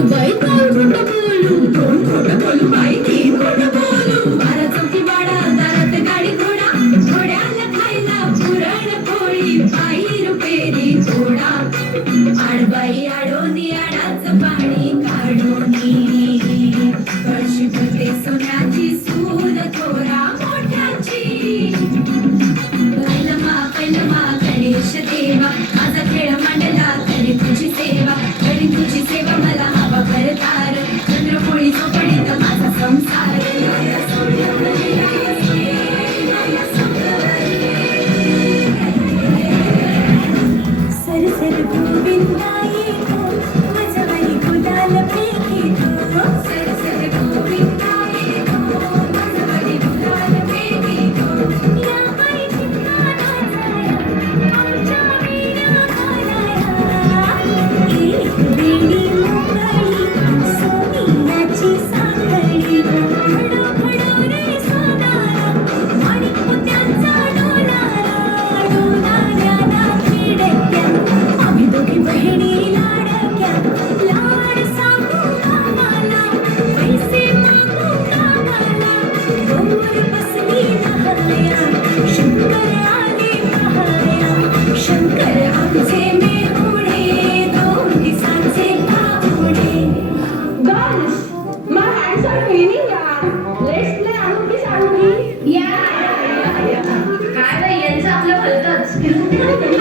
Don't go to the bayou. Don't go to the bayou. Don't go to the. Thank you.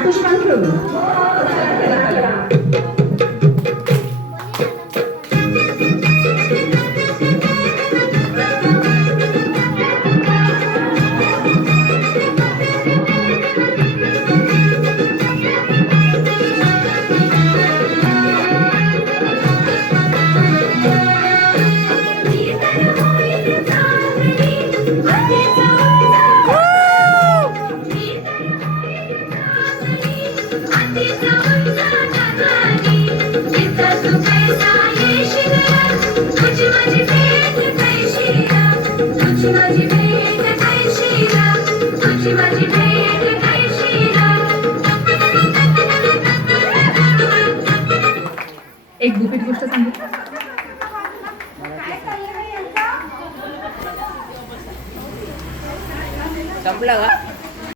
Marcos Cancun. 안 올라가?